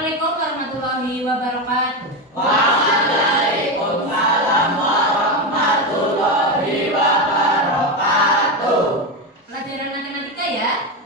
Assalamualaikum warahmatullahi wabarakatuh. Waalaikumsalam warahmatullahi wabarakatuh. Pelajaran matematika ya?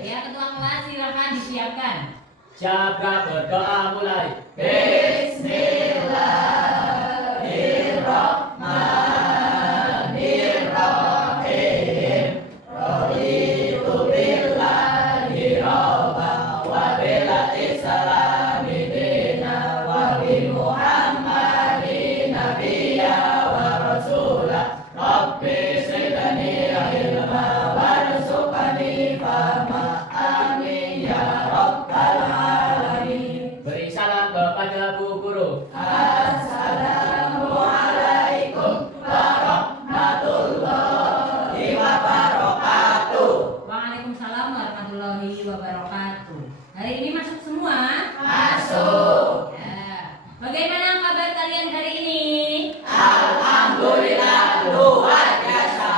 Ya, ketua kelas silakan disiapkan. Siapkan, berdoa mulai. Bismillahirrahmanirrahim. Raditu billahi robba wa bil islami dina wa bi Muhammadin nabiyya wa rasulah. Rabbi zidni ilma warzuqni fahma. Amin ya rabbal alamin. Beri salam kepada Bu Guru. Assalamualaikum warahmatullahi wabarakatuh. Waalaikumsalam warahmatullahi wabarakatuh. Hari ini masuk semua? Masuk. Ya. Bagaimana kabar kalian hari ini? Alhamdulillah luar biasa.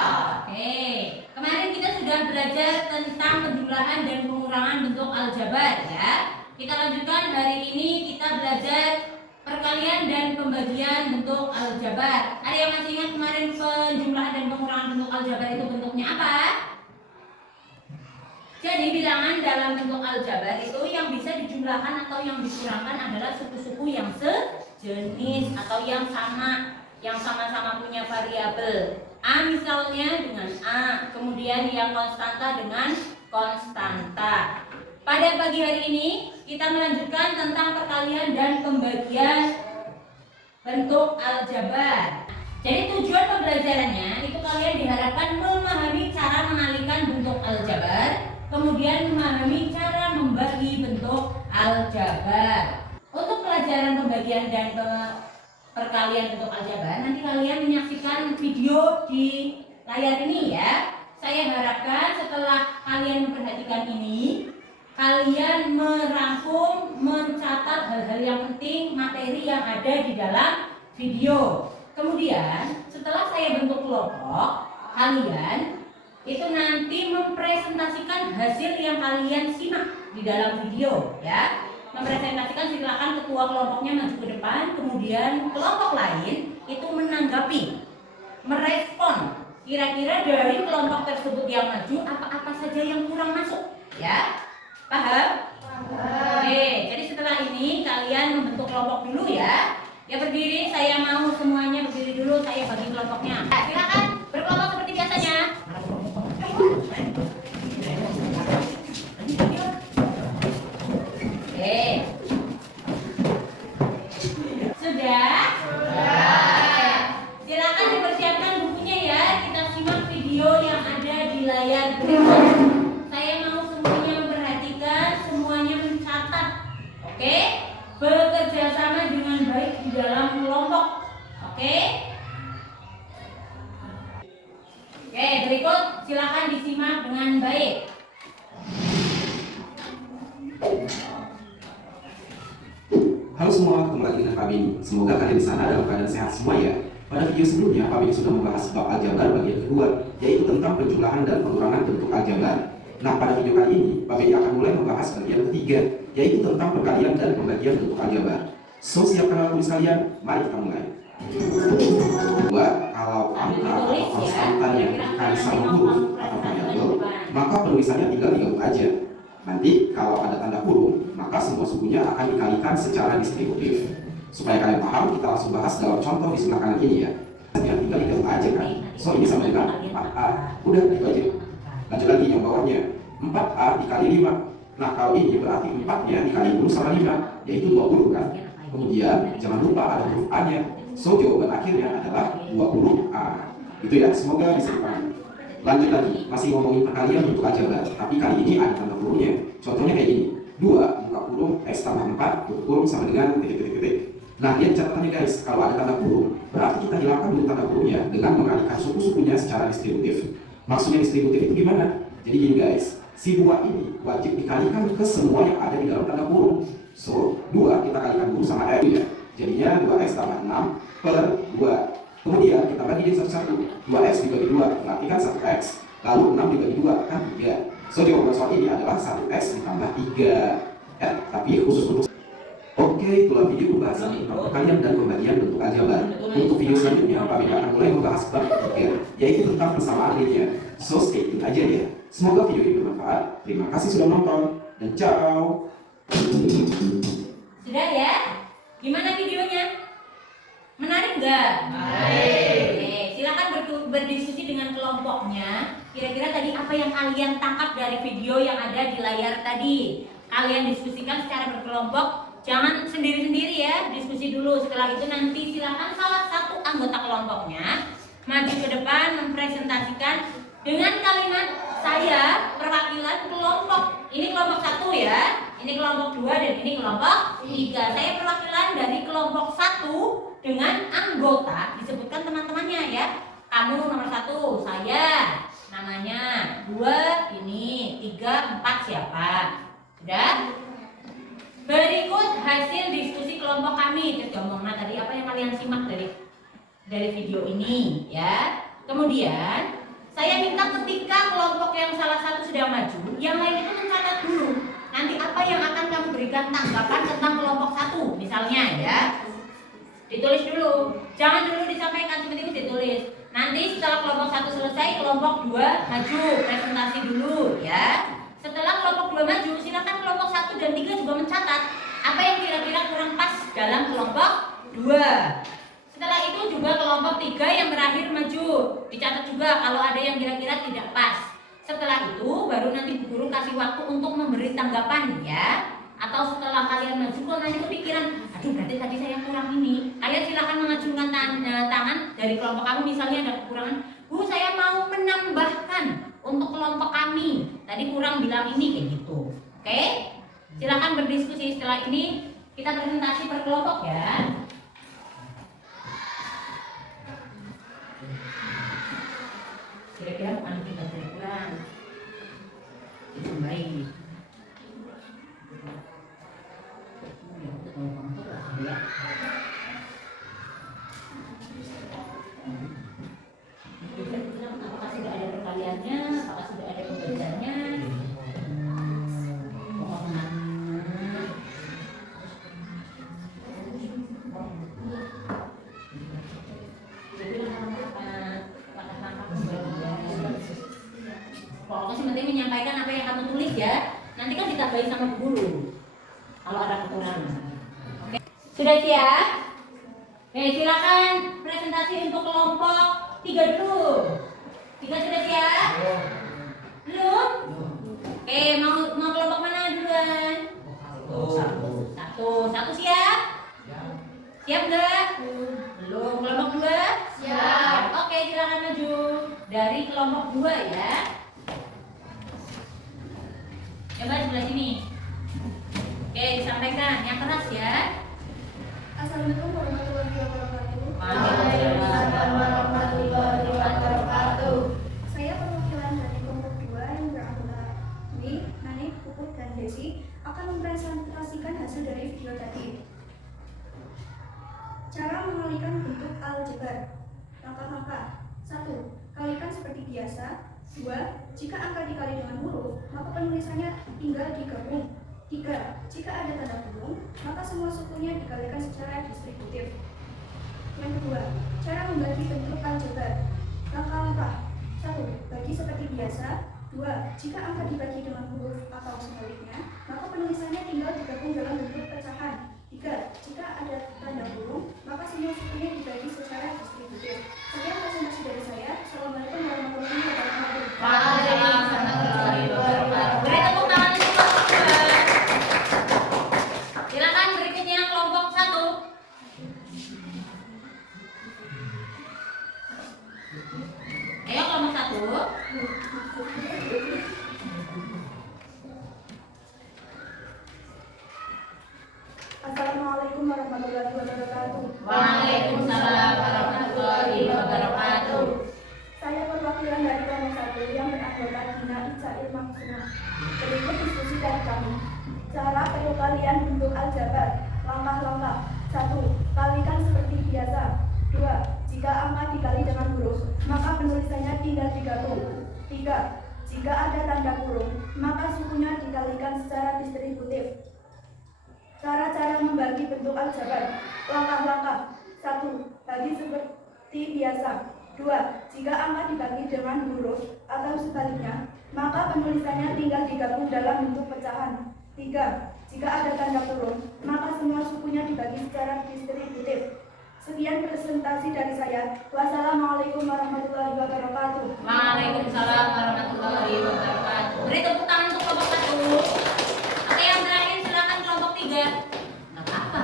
Oke, kemarin kita sudah belajar tentang penjumlahan dan pengurangan bentuk aljabar ya. Kita lanjutkan hari ini kita belajar perkalian dan pembagian bentuk aljabar. Ada yang masih ingat kemarin penjumlahan dan pengurangan bentuk aljabar itu bentuknya apa? Jadi bilangan dalam bentuk aljabar itu yang bisa dijumlahkan atau yang dikurangkan adalah suku-suku yang sejenis atau yang sama, yang sama-sama punya variabel. A misalnya dengan A, kemudian yang konstanta dengan konstanta. Pada pagi hari ini kita melanjutkan tentang perkalian dan pembagian bentuk aljabar. Jadi tujuan pembelajarannya itu kalian diharapkan memahami cara mengalihkan bentuk aljabar, kemudian memahami cara membagi bentuk aljabar. Untuk pelajaran pembagian dan perkalian bentuk aljabar, nanti kalian menyaksikan video di layar ini ya. Saya harapkan setelah kalian memperhatikan ini, kalian merangkum, mencatat hal-hal yang penting, materi yang ada di dalam video. Kemudian setelah saya bentuk kelompok, kalian itu nanti mempresentasikan hasil yang kalian simak di dalam video ya. Mempresentasikan, silakan ketua kelompoknya maju ke depan, kemudian kelompok lain itu menanggapi, merespon kira-kira dari kelompok tersebut yang maju apa-apa saja yang kurang masuk ya. Paham? Oke, jadi setelah ini kalian membentuk kelompok dulu ya. Ya berdiri, saya mau semuanya berdiri dulu, saya bagi kelompoknya. Silakan berkelompok seperti biasanya. Oke. Sudah? Sudah. Silakan dipersiapkan bukunya ya. Kita simak video yang ada di layar berikut. Saya mau semuanya memperhatikan, semuanya mencatat. Oke? Bekerja sama dengan baik di dalam kelompok. Oke? Oke, berikut silakan disimak dengan baik. Halo semua, ketemu lagi dengan Pak Beni. Semoga kalian di sana dalam keadaan sehat semua ya. Pada video sebelumnya, Pak Beni sudah membahas bab aljabar bagian kedua, yaitu tentang penjumlahan dan pengurangan bentuk aljabar. Nah, pada video kali ini, Pak Beni akan mulai membahas bagian ketiga, yaitu tentang perkalian dan pembagian bentuk aljabar. So, siapkan alat tulis kalian, mari kita mulai. Dua, kalau angka atau konstantanya bukan sama huruf atau variabel, maka penulisannya tinggal digabung aja. Nanti kalau ada tanda kurung, maka semua sukunya akan dikalikan secara distributif. Supaya kalian paham, kita langsung bahas dalam contoh di sebelah kanan ini ya. Hanya tinggal digabung aja kan. So, ini sama dengan 4A. Udah, itu aja. Lanjut lagi yang bawahnya. 4A dikali 5. Nah, kalau ini berarti 4-nya dikali 10 sama 5, yaitu 20 kan. Kemudian, jangan lupa ada huruf A-nya. So, jawaban akhirnya adalah 20A. Itu ya, semoga bisa dipahami. Lanjut lagi, masih ngomongin perkalian bentuk aljabar, tapi kali ini ada tanda kurungnya. Contohnya kayak gini, 2 buka kurung X tambah 4 tutup kurung sama dengan titik-titik-titik. Nah, lihat catatannya guys, kalau ada tanda kurung, berarti kita hilangkan dulu tanda kurungnya dengan mengalihkan suku-sukunya secara distributif. Maksudnya distributif itu gimana? Jadi gini guys, si 2 ini wajib dikalikan ke semua yang ada di dalam tanda kurung. So, 2 kita kalikan dulu sama X ya. Jadinya 2X tambah 6 per 2. Kemudian kita bagi jadi satu-satu. 2x dibagi 2 berarti kan 1x. Lalu 6 dibagi 2 kan 3. So jawaban soal ini adalah 1x ditambah 3. Tapi tapi khusus untuk Oke, itulah video pembahasan tentang perkalian dan pembagian bentuk aljabar. Untuk video selanjutnya, Pak Bika akan mulai membahas bab ketiga, yaitu tentang persamaan linear. So, stay tune aja ya. Semoga video ini bermanfaat. Terima kasih sudah menonton, dan ciao. Sudah ya? Gimana videonya? Menarik nggak? Menarik. Oke, silakan berdiskusi dengan kelompoknya. Kira-kira tadi apa yang kalian tangkap dari video yang ada di layar tadi? Kalian diskusikan secara berkelompok. Jangan sendiri-sendiri ya, diskusi dulu. Setelah itu nanti silakan salah satu anggota kelompoknya maju ke depan mempresentasikan dengan kalimat saya perwakilan kelompok. Ini kelompok 1 ya, ini kelompok 2 dan ini kelompok 3. Saya perwakilan dari kelompok 1 dengan anggota disebutkan teman-temannya ya. Kamu nomor 1 saya namanya, 2 ini, 3, 4 siapa? Sudah? Berikut hasil diskusi kelompok kami. Terus ngomong tadi apa yang kalian simak dari video ini ya. Kemudian saya minta ketika kelompok yang salah satu sudah maju, yang lain itu mencatat dulu. Nanti apa yang akan kamu berikan tanggapan tentang kelompok 1 misalnya ya. Ditulis dulu. Jangan dulu disampaikan, tiba-tiba ditulis. Nanti setelah kelompok 1 selesai, kelompok 2 maju, presentasi dulu ya. Setelah kelompok 2 maju, silakan kelompok 1 dan 3 juga mencatat apa yang kira-kira kurang pas dalam kelompok 2. Setelah itu juga kelompok 3 yang terakhir maju, dicatat juga kalau ada yang kira-kira tidak pas. Setelah itu baru nanti Bu Guru kasih waktu untuk memberi tanggapan ya. Atau setelah kalian maju, kok nanti kepikiran, aduh berarti tadi saya kurang ini. Kalian silakan mengajukan tangan dari kelompok kamu, misalnya ada kekurangan, Bu saya mau menambahkan untuk kelompok kami, tadi kurang bilang ini kayak gitu. Oke? Silakan berdiskusi. Setelah ini kita presentasi per kelompok ya. Kira-kira mana kita kurang? Tambahin. Apakah sudah ada perkaliannya? Apakah sudah ada pembacanya? Pokoknya sih penting menyampaikan apa yang kamu tulis ya. Nanti kan ditambahin sama Bu Guru kalau ada kekurangan. Oke. Sudah siap? Oke, silakan presentasi untuk kelompok 3 dulu. 3 sudah siap? Belum? Oke, mau kelompok mana duluan? Satu siap? Siap nggak? Belum. Kelompok 2? Siap. Oke, silakan maju dari kelompok 2 ya. Coba di sebelah sini. Oke, disampaikan yang keras ya. Assalamualaikum warahmatullahi wabarakatuh. Waalaikumsalam warahmatullahi wabarakatuh. Saya perwakilan dari kelompok 2 yang beranggota Dwi, Nanik, Puput, dan Desi akan mempresentasikan hasil dari video tadi. Cara mengalihkan bentuk aljabar. Langkah-langkah. 1. Kalikan seperti biasa. 2. Jika angka dikali dengan huruf, maka penulisannya tinggal digabung. 3. Jika ada tanda kurung, maka semua sukunya dikalikan secara distributif. Yang kedua, cara membagi bentuk aljabar. Langkah-langkah. 1. Bagi seperti biasa. 2. Jika angka dibagi dengan huruf atau sebaliknya, maka penulisannya tinggal digabung dalam bentuk pecahan. 3. Jika ada tanda kurung, maka semua sukunya dibagi secara distributif. Sekian presentasi dari saya. Assalamualaikum warahmatullahi wabarakatuh. Waalaikumsalam warahmatullahi wabarakatuh. Beri tepuk tangan untuk kelompok 2. Silakan berikutnya kelompok 1. Ayo kelompok 1. Assalamualaikum warahmatullahi wabarakatuh. Waalaikumsalam warahmatullahi wabarakatuh. Saya perwakilan dari kelompok 1 yang beranggota Gina Ica Ilmaksuna. Berikut diskusi dari kami. Cara perkalian bentuk aljabar. Langkah-langkah. 1. Kalikan seperti biasa. 2. Jika angka dikali dengan huruf, maka penulisannya tinggal digabung. 3. Jika ada tanda kurung, maka sukunya dikalikan secara distributif. bentuk aljabar. Langkah-langkah. 1. Bagi seperti biasa. 2. Jika angka dibagi dengan huruf atau sebaliknya, maka penulisannya tinggal digabung dalam bentuk pecahan. 3. Jika ada tanda kurung, maka semua sukunya dibagi secara distributif. Sekian presentasi dari saya. Wassalamualaikum warahmatullahi wabarakatuh. Waalaikumsalam warahmatullahi wabarakatuh. Beri tepuk tangan untuk kelompok 1. Oke, yang terakhir silakan kelompok 3. Nggak apa-apa.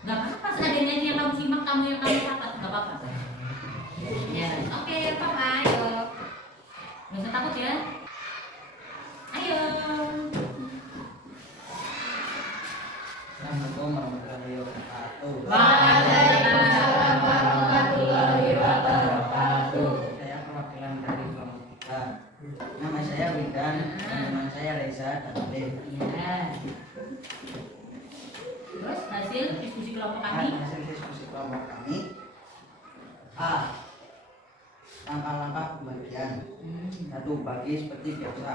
Nggak apa-apa, seadanya yang kamu simak, kamu yang kamu dapat. Nggak apa-apa. Ya, oke, Papa, ayo. Nggak usah takut ya. Ayo. Assalamualaikum warahmatullahi wabarakatuh. Waalaikumsalam warahmatullahi wabarakatuh. Saya perwakilan dari kelompok 3. Nama saya Widan, teman saya Reza dan Alif. Iya. Terus hasil diskusi kelompok kami. Hasil diskusi kelompok kami. A. Langkah-langkah pembagian. 1. Bagi seperti biasa.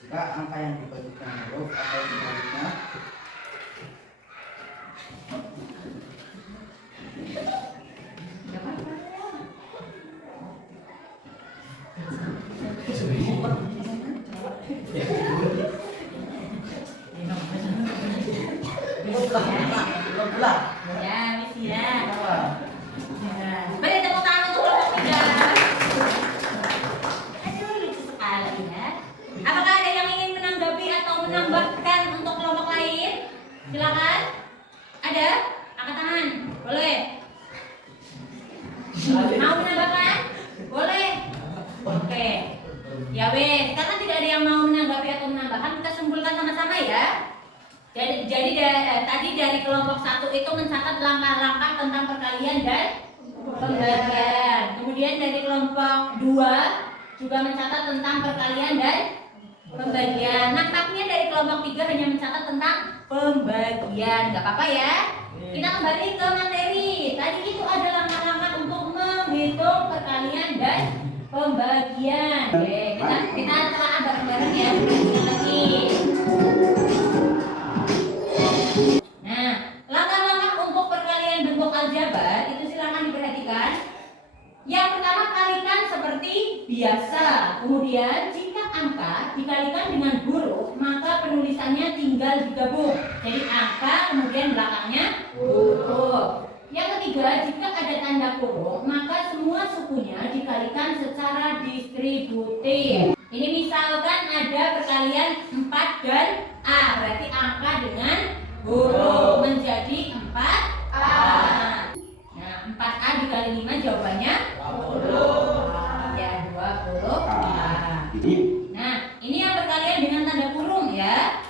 Jika angka yang dibagikan huruf atau sebaliknya, Nggak apa-apa. belum lah. Ya, wis ya. Ya. Beri tepuk tangan untuk kelompok 3. Aduh, lucu sekali ya. Apakah ada yang ingin menanggapi atau menambahkan untuk kelompok lain? Silakan. Ada? Angkat tangan. Boleh. Mau menambahkan? Boleh. Oke. Ya wes, karena tidak ada yang mau menanggapi atau menambahkan, kita simpulkan sama-sama ya. Jadi tadi dari kelompok 1 itu mencatat langkah-langkah tentang perkalian dan pembagian. Kemudian dari kelompok 2 juga mencatat tentang perkalian dan pembagian. Nampaknya dari kelompok 3 hanya mencatat tentang pembagian. Gak apa-apa ya. Kita kembali ke materi. Tadi itu ada langkah-langkah untuk menghitung perkalian dan pembagian. Oke, kita telah bareng-bareng ya. Kita lagi. Nah, langkah-langkah untuk perkalian bentuk aljabar itu silakan diperhatikan. Yang pertama, kalikan seperti biasa. Kemudian jika angka dikalikan dengan huruf, maka penulisannya tinggal digabung. Jadi angka kemudian belakangnya huruf. Yang ketiga, jika ada tanda kurung, maka semua sukunya dikalikan secara distributif. Ini misalkan ada perkalian 4 dan A, berarti angka dengan huruf menjadi 4A. Nah, 4A dikali 5 jawabannya 20. Ya, 20. Ini Nah, ini yang perkalian dengan tanda kurung ya.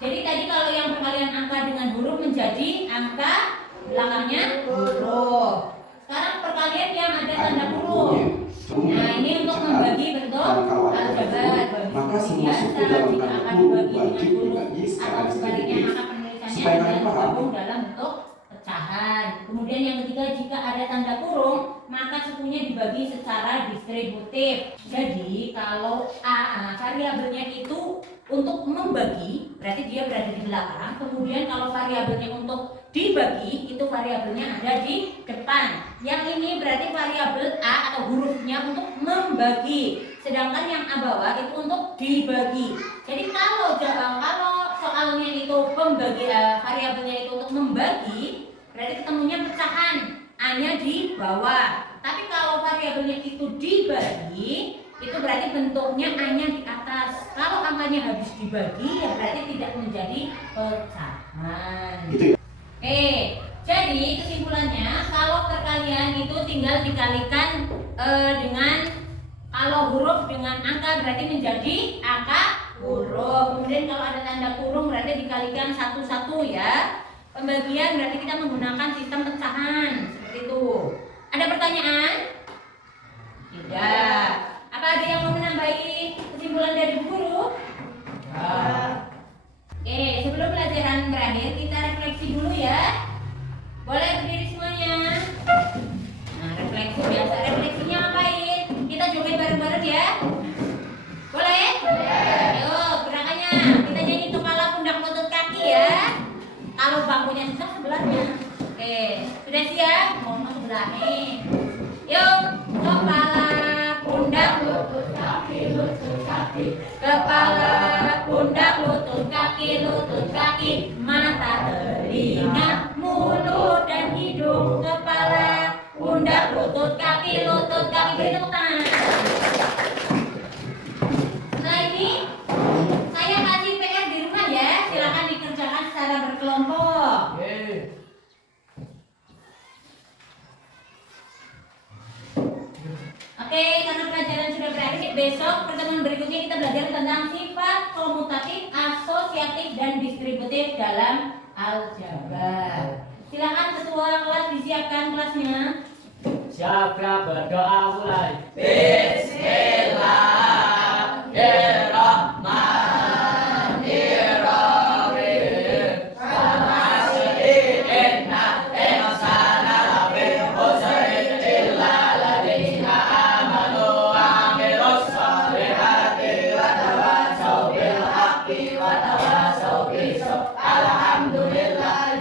Jadi tadi kalau yang perkalian angka dengan huruf menjadi angka belakangnya huruf. Sekarang perkalian yang ada tanda kurung. Nah, ini untuk membagi bentuk aljabar. maka semua suku dalam tanda kurung wajib dibagi secara Atau sebaliknya distributif. angka penulisannya Supaya adalah kalian paham. digabung dalam bentuk pecahan. Kemudian yang ketiga, jika ada tanda kurung, maka sukunya dibagi secara distributif. Jadi kalau A, variabelnya itu untuk membagi, berarti dia berada di belakang. Kemudian kalau variabelnya untuk dibagi, itu variabelnya ada di depan. Yang ini berarti variabel A atau hurufnya untuk membagi. Sedangkan yang A bawah itu untuk dibagi. Jadi kalau soalnya itu variabelnya itu untuk membagi, berarti ketemunya pecahan, A-nya di bawah. Tapi kalau variabelnya itu dibagi, itu berarti bentuknya A-nya di atas. Kalau angkanya habis dibagi, ya berarti tidak menjadi pecahan. Gitu ya. Jadi kesimpulannya, kalau perkalian itu tinggal dikalikan dengan, kalau huruf dengan angka berarti menjadi angka huruf. Kemudian kalau ada tanda kurung berarti dikalikan satu-satu ya. Pembagian berarti kita menggunakan sistem pecahan seperti itu. Ada pertanyaan? Tidak. Apa ada yang mau menambahi kesimpulan dari Bu Guru? Sebelum pelajaran berakhir kita refleksi dulu ya. Boleh berdiri semuanya. Nah, refleksi biasa. Refleksinya ngapain? Kita joget bareng-bareng ya. Boleh? Ayo, gerakannya kita nyanyi kepala, pundak, lutut, kaki ya. Kalau Kalau bangkunya susah sebelahnya. Oke, sudah siap? Mau sebelah nih. Yuk, kepala, pundak, lutut, kaki, lutut, kaki. Kepala, pundak, lutut, kaki, mata, telinga, mulut dan hidung. Kepala, pundak, lutut, kaki, tepuk tangan. Setelah ini saya kasih PR di rumah ya, silakan dikerjakan secara berkelompok. Oke, karena pelajaran sudah berakhir, besok pertemuan berikutnya kita belajar tentang sifat komutatif, asosiatif, dan distributif dalam aljabar. Silakan ketua kelas disiapkan kelasnya. Siapa berdoa mulai? Alhamdulillah.